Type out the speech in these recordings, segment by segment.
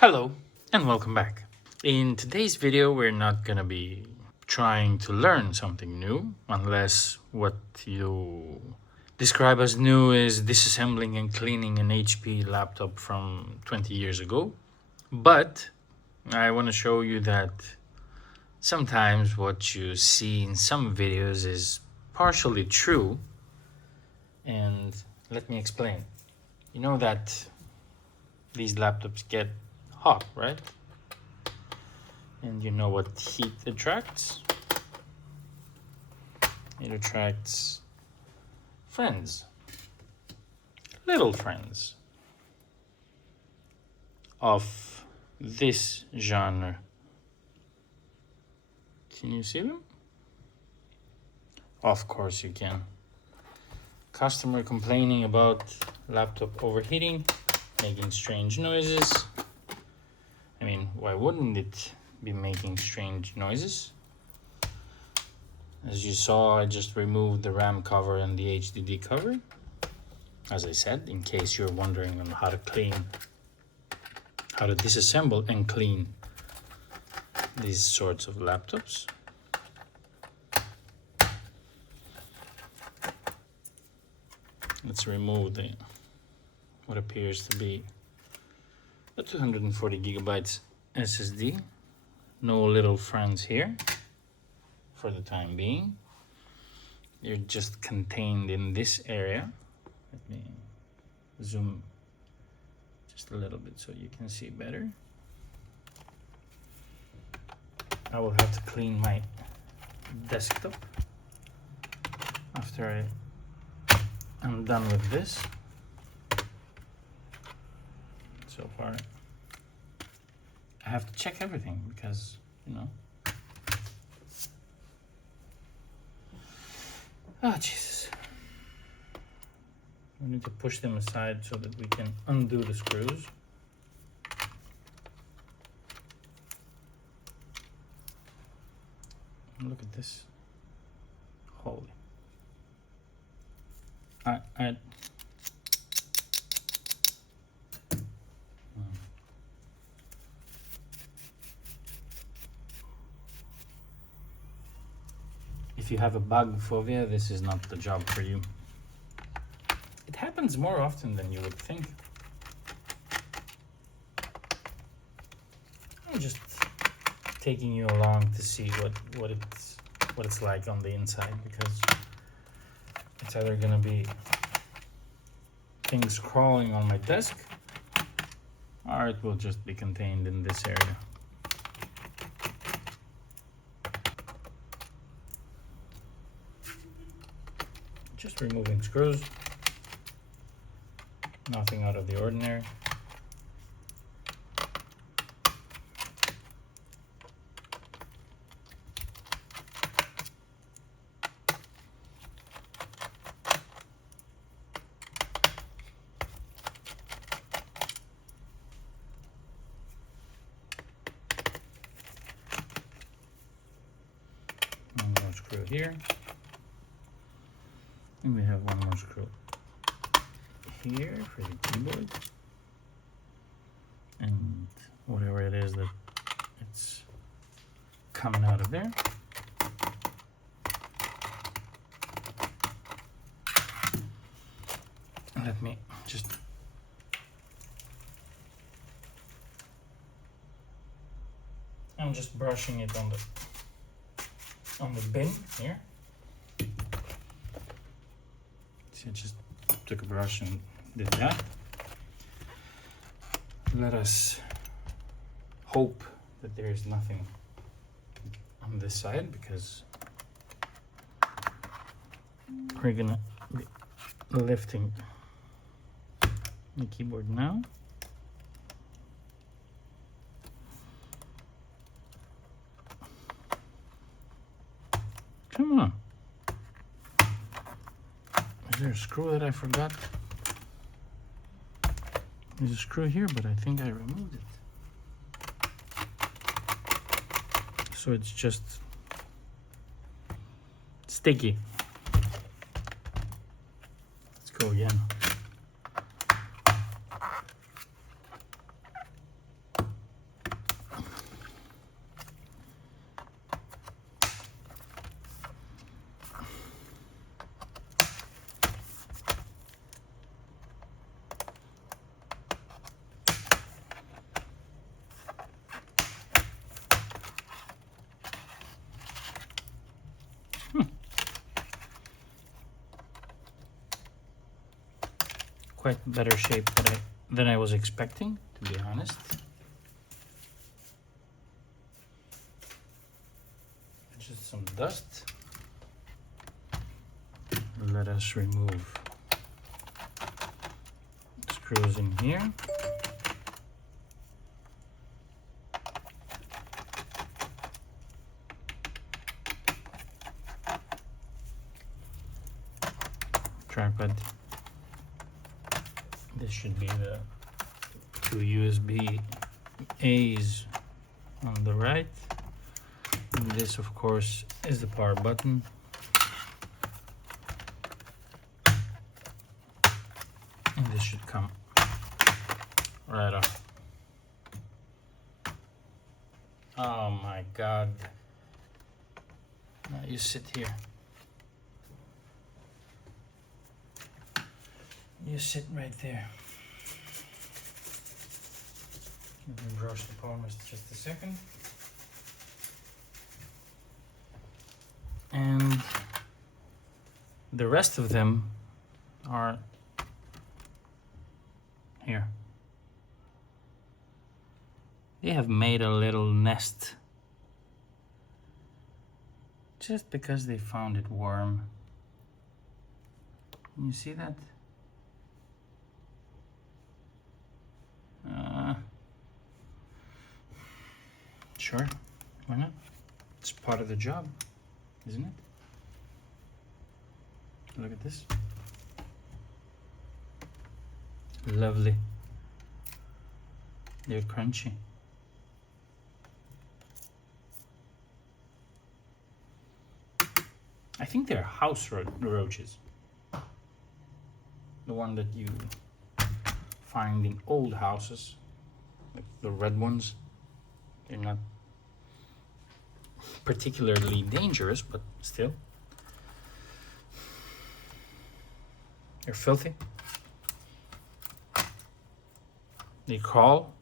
Hello and welcome back. In today's video, we're not gonna be trying to learn something new unless what you describe as new is disassembling and cleaning an HP laptop from 20 years ago. But I want to show you that sometimes what you see in some videos is partially true. And let me explain. You know that these laptops get hot, right? And you know what heat attracts? It attracts friends, little friends of this genre. Can you see them? Of course you can. Customer complaining about laptop overheating, making strange noises. I mean, why wouldn't it be making strange noises? As you saw, I just removed the RAM cover and the HDD cover. As I said, in case you're wondering on how to disassemble and clean these sorts of laptops. Let's remove what appears to be a 240 gigabytes SSD. No little friends here for the time being. They're just contained in this area. Let me zoom just a little bit so you can see better. I will have to clean my desktop after I'm done with this. So far I have to check everything because, you know. Oh, Jesus. We need to push them aside so that we can undo the screws. Look at this. Holy. If you have a bug phobia, this is not the job for you. It happens more often than you would think. I'm just taking you along to see what it's like on the inside, because it's either gonna be things crawling on my desk, or it will just be contained in this area. Just removing screws, nothing out of the ordinary. One more screw here. And we have one more screw here for the keyboard. And whatever it is that it's coming out of there. Let me just I'm just brushing it on the bin here. See, I just took a brush and did that. Let us hope that there is nothing on this side, because we're gonna be lifting the keyboard now. Come on. Is there a screw that I forgot? There's a screw here, but I think I removed it. So it's just sticky. Let's go again. quite better shape than I was expecting, to be honest. Just some dust. Let us remove screws in here. Tripod. This should be the two USB A's on the right. And this, of course, is the power button. And this should come right off. Oh my God. Now you sit here. You sit right there. Let me brush the polymers just a second. And the rest of them are here. They have made a little nest just because they found it warm. Can you see that? Sure, why not? It's part of the job, isn't it? Look at this. Lovely. They're crunchy. I think they're house roaches. The one that you find in old houses, like the red ones. They're not particularly dangerous, but still. They're filthy. They crawl,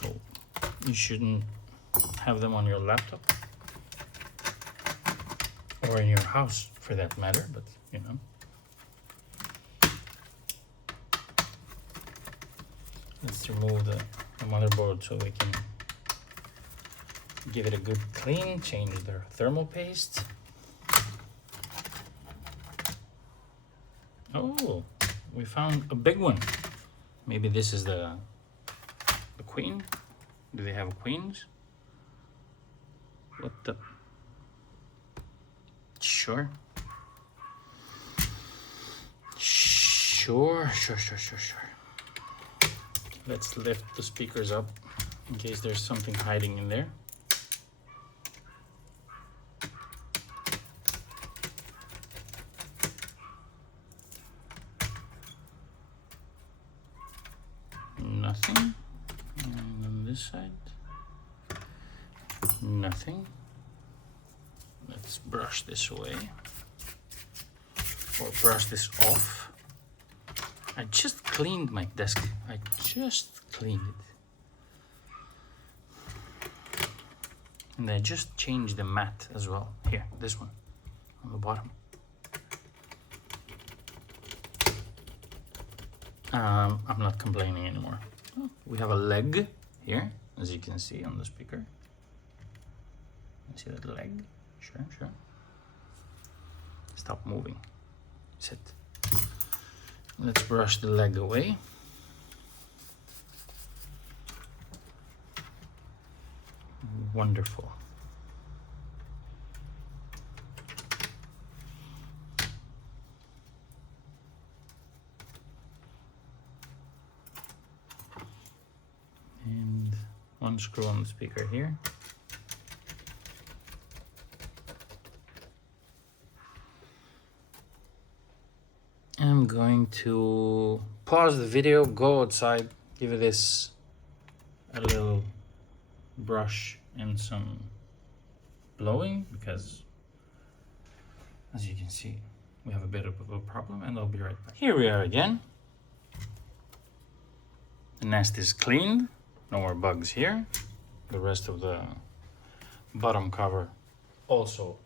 so you shouldn't have them on your laptop or in your house for that matter, but you know. Let's remove the motherboard so we can give it a good clean, change the thermal paste. Oh, we found a big one. Maybe this is the queen. Do they have queens? What the? Sure. Sure. Let's lift the speakers up in case there's something hiding in there. Nothing. And on this side, nothing. Let's brush this away, or brush this off. I just cleaned my desk. I just cleaned it. And I just changed the mat as well. Here, this one, on the bottom. I'm not complaining anymore. Oh, we have a leg here, as you can see on the speaker. You see that leg? Sure. Stop moving. Sit. Let's brush the leg away. Wonderful. And one screw on the speaker here. I'm going to pause the video, go outside, give this a little brush and some blowing, because as you can see, we have a bit of a problem, and I'll be right back. Here we are again. The nest is cleaned, no more bugs here. The rest of the bottom cover also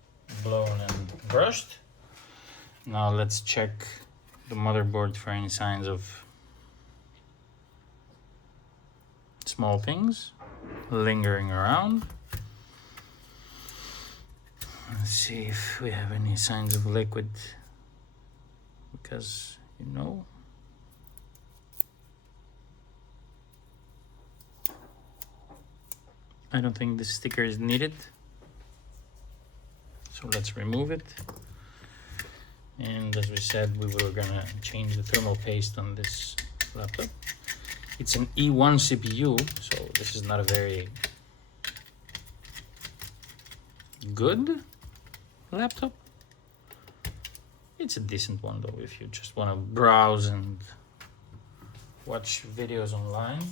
blown and brushed. Now let's check the motherboard for any signs of small things lingering around. Let's see if we have any signs of liquid, because I don't think this sticker is needed. So let's remove it. And as we said, we were gonna change the thermal paste on this laptop. It's an E1 CPU, so this is not a very good laptop. It's a decent one though, if you just want to browse and watch videos online.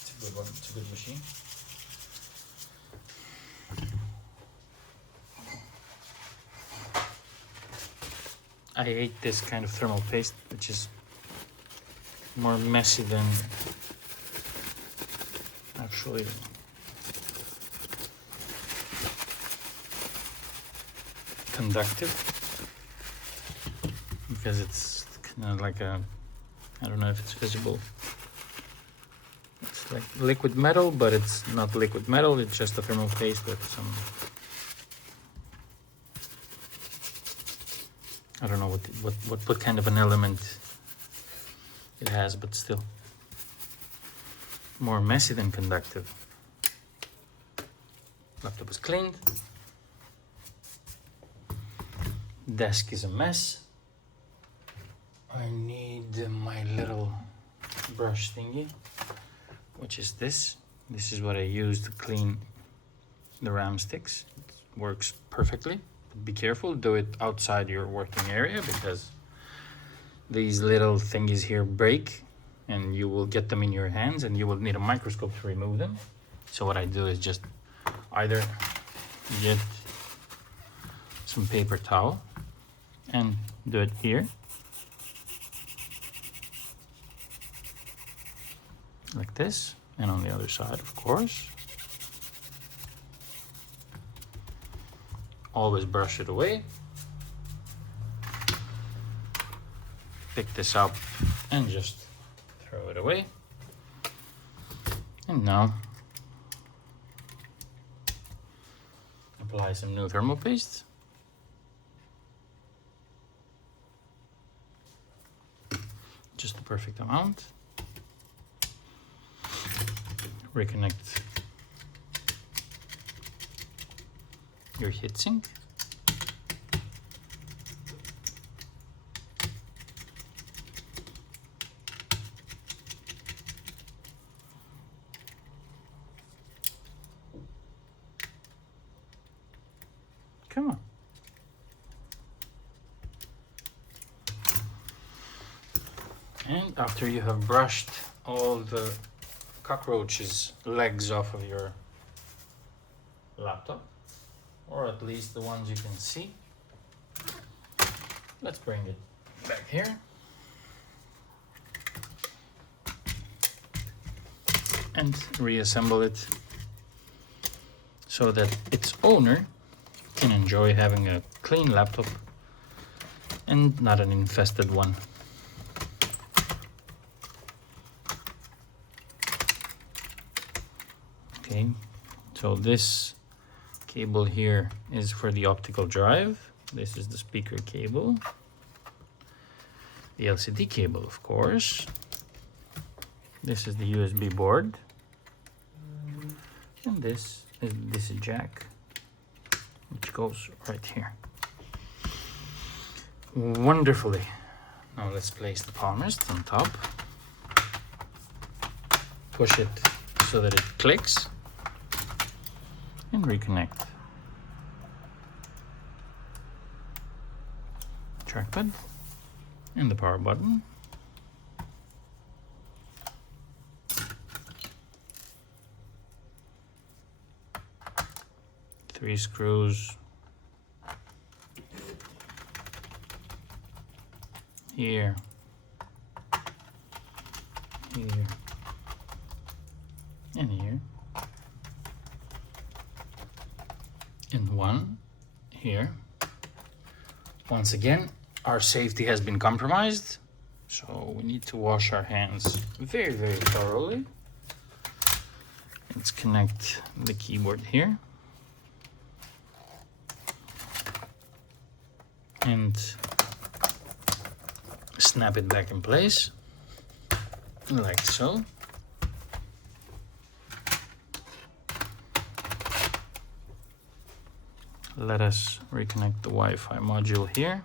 It's a good one, it's a good machine. I hate this kind of thermal paste, which is more messy than actually conductive, because it's kind of like a, I don't know if it's visible, it's like liquid metal, but it's not liquid metal, it's just a thermal paste with some, I don't know what kind of an element it has, but still more messy than conductive. Laptop is cleaned. Desk is a mess. I need my little brush thingy, which is this. This is what I use to clean the RAM sticks. It works perfectly. Be careful, do it outside your working area, because these little thingies here break and you will get them in your hands and you will need a microscope to remove them. So what I do is just either get some paper towel and do it here, like this, and on the other side, of course. Always brush it away. Pick this up and just throw it away. And now apply some new thermal paste. Just the perfect amount. Reconnect your heatsink. Come on. And after you have brushed all the cockroaches' legs off of your laptop, or at least the ones you can see, let's bring it back here and reassemble it so that its owner can enjoy having a clean laptop and not an infested one. Okay, so this cable here is for the optical drive. This is the speaker cable. The LCD cable, of course. This is the USB board. And this is jack, which goes right here. Wonderfully. Now let's place the palm rest on top. Push it so that it clicks. And reconnect. Trackpad and the power button. Three screws here, here, and here. And one here. Once again, our safety has been compromised. So we need to wash our hands very, very thoroughly. Let's connect the keyboard here. And snap it back in place, like so. Let us reconnect the Wi-Fi module here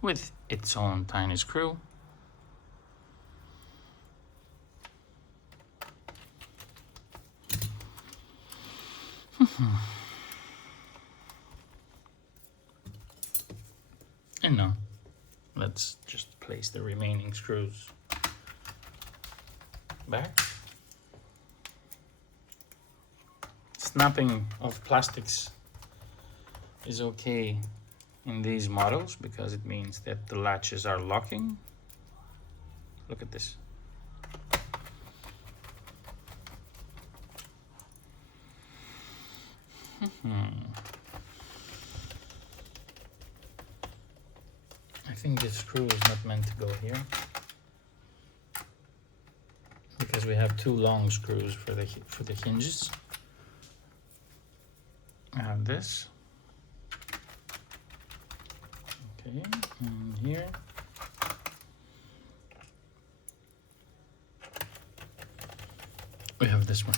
with its own tiny screw. And now let's just place the remaining screws back. Snapping of plastics is okay in these models because it means that the latches are locking. Look at this. I think this screw is not meant to go here because we have two long screws for the hinges. I have this. Okay, and here. We have this one.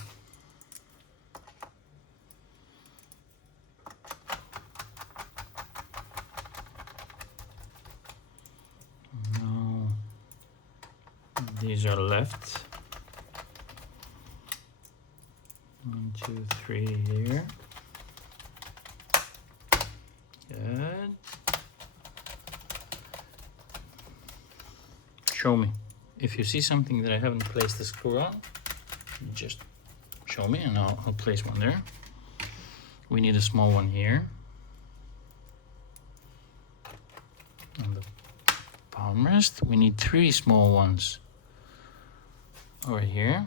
Now these are left. 1, 2, 3 here. Good. Show me. If you see something that I haven't placed the screw on, just show me and I'll place one there. We need a small one here. On the palm rest. We need 3 small ones over here.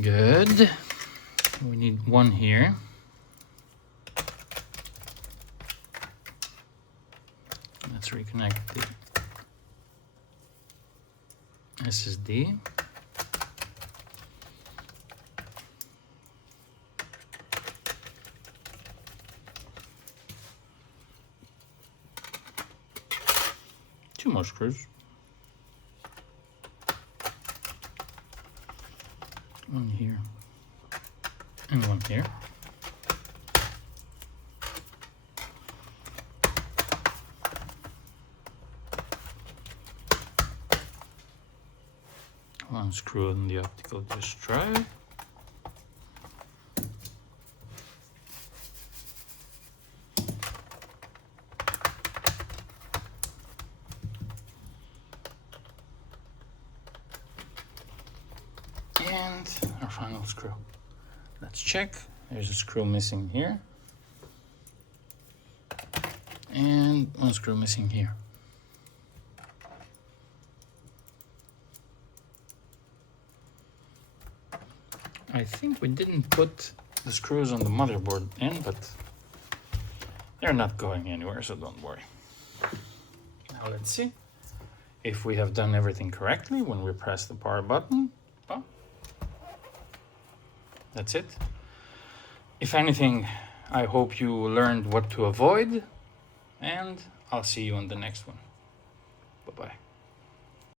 Good. We need one here. Let's reconnect the SSD. Two more screws. One here and one here. One screw on the optical disk drive. And our final screw. Let's check. There's a screw missing here. And one screw missing here. I think we didn't put the screws on the motherboard in, but they're not going anywhere, so don't worry. Now let's see if we have done everything correctly when we press the power button. Well, that's it. If anything, I hope you learned what to avoid, and I'll see you on the next one.